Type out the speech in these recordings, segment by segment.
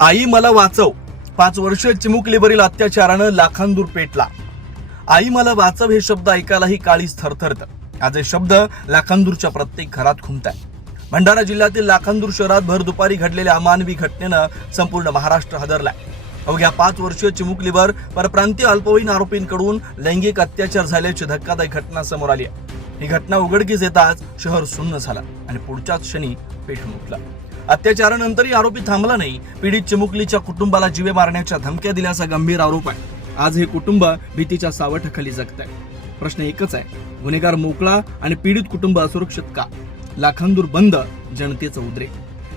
आई मला वाचव. पाच वर्ष चिमुकलीवरील अत्याचारानं लाखांदूर पेटला. आई मला वाचव हे शब्द ऐकायलाही काळीच थरथरत. आज हे शब्द लाखांदूरच्या प्रत्येक घरात खुमताय भंडारा जिल्ह्यातील लाखांदूर शहरात भर दुपारी घडलेल्या अमानवी घटनेनं संपूर्ण महाराष्ट्र हादरलाय. अवघ्या पाच वर्षीय चिमुकलीवर परप्रांतीय अल्पवयीन आरोपींकडून लैंगिक अत्याचार झाल्याची धक्कादायक घटना समोर आली आहे. ही घटना उघडकीस येताच शहर सुन्न झालं आणि पुढच्याच क्षणी पेटून उठलं अत्याचारानंतरही आरोपी थांबला नाही. पीडित चिमुकलीच्या कुटुंबाला जीवे मारण्याच्या धमक्या दिल्याचा गंभीर आरोप आहे. आज हे कुटुंब भीतीच्या सावटाखाली जगत आहे प्रश्न एकच आहे गुन्हेगार मोकळा आणि पीडित कुटुंब असुरक्षित का? लाखांदूर बंद जनतेचं उद्रेक.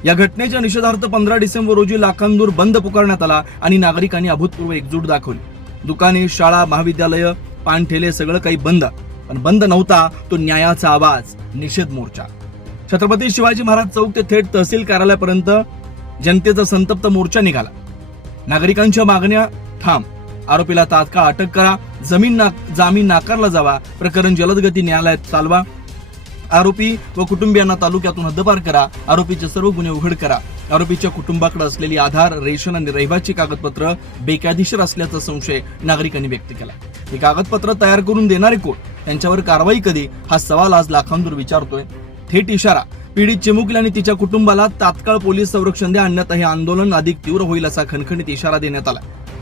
या घटनेच्या निषेधार्थ पंधरा डिसेंबर रोजी लाखांदूर बंद पुकारण्यात आला आणि नागरिकांनी अभूतपूर्व एकजूट दाखवली. दुकाने शाळा महाविद्यालय पानठेले सगळं काही बंद. पण बंद नव्हता तो न्यायाचा आवाज निषेध मोर्चा. छत्रपती शिवाजी महाराज चौक ते थेट तहसील कार्यालयापर्यंत जनतेचा संतप्त मोर्चा निघाला. नागरिकांच्या मागण्या थांब आरोपीला तात्काळ अटक करा. जमीन ना जामीन नाकारला जावा. प्रकरण जलदगती न्यायालयात चालवा. आरोपी व कुटुंबियांना तालुक्यातून हद्दपार करा. आरोपीचे सर्व गुन्हे उघड करा. आरोपीच्या कुटुंबाकडे असलेली आधार रेशन आणि रहिवाची कागदपत्र बेकायदेशीर असल्याचा संशय नागरिकांनी व्यक्त केला. ही कागदपत्र तयार करून देणारे कोण? त्यांच्यावर कारवाई कधी? हा सवाल आज लाखांदूर विचारतोय. थेट इशारा. पीडित चिमुकली आणि तिच्या कुटुंबाला तात्काळ पोलीस संरक्षण द्या अन्यथा हे आंदोलन अधिक तीव्र होईल असा खणखणीत इशारा देण्यात आला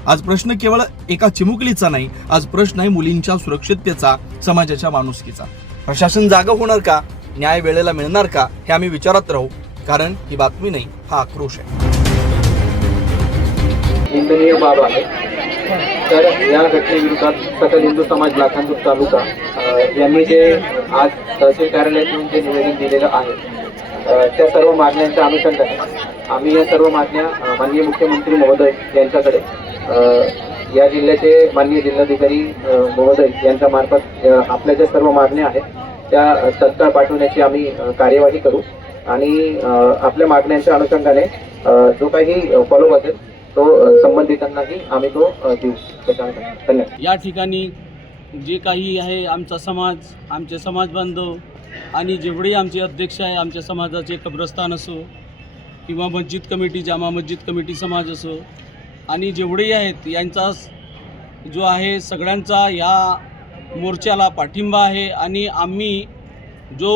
आज प्रश्न केवळ एका चिमुकलीचा नाही आज प्रश्न आहे मुलींच्या सुरक्षिततेचा समाजाच्या माणुसकीचा. प्रशासन जागा होणार का? न्याय वेळेला मिळणार का? हे आम्ही विचारत राहू कारण ही बातमी नाही हा आक्रोश आहे. बाब आहे. तर या घटनेविरोधात सकल हिंदू समाज लाखांदूर तालुका यांनी जे आज तहसील कार्यालयातून जे निवेदन दिलेलं आहे त्या सर्व मागण्यांच्या अनुषंगाने आम्ही या सर्व मागण्या माननीय मुख्यमंत्री महोदय यांच्याकडे या जिल्ह्याचे माननीय जिल्हाधिकारी महोदय यांच्या मार्फत आपल्या ज्या सर्व मागण्या आहेत त्या तत्काळ पाठवण्याची आम्ही कार्यवाही करू. आणि आपल्या मागण्यांच्या अनुषंगाने जो काही फॉलो असेल तो संबंधितांनाही आम्ही तो देऊ. धन्यवाद. या ठिकाणी जे काही आहे आमचा समाज आमचे समाज बांधव आणि जेवढे आमचे अध्यक्ष आहे आमच्या समाजाचे कब्रस्तान असो किंवा मस्जिद कमिटी जामा मस्जिद कमिटी समाज असो आणि जेवढेही आहेत यांचा जो आहे सगळ्यांचा या मोर्चाला पाठिंबा आहे आणि आम्ही जो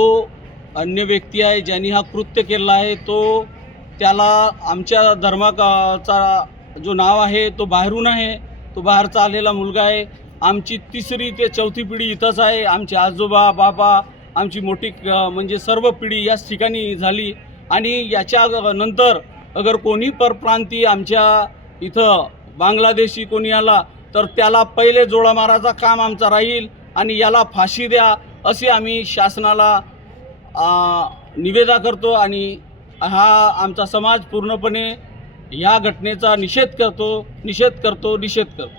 अन्य व्यक्ती आहे ज्यांनी हा कृत्य केला आहे तो त्याला आमच्या धर्माचा जो नाव आहे तो बाहेरून आहे. तो बाहेरचा आलेला मुलगा आहे. आमची तिसरी ते चौथी पिढी इथंच आहे. आमचे आजोबा बाबा आमची मोठी म्हणजे सर्व पिढी याच ठिकाणी झाली. आणि याच्या नंतर अगर कोणी परप्रांती आमच्या इथं बांगलादेशी कोणी आला तर त्याला पहिले जोडा मारायचा काम आमचा राहील आणि याला फाशी द्या असे आम्ही शासनाला निवेदा करतो आणि हा आमचा समाज पूर्णपणे ह्या घटनेचा निषेध करतो निषेध करतो निषेध करतो.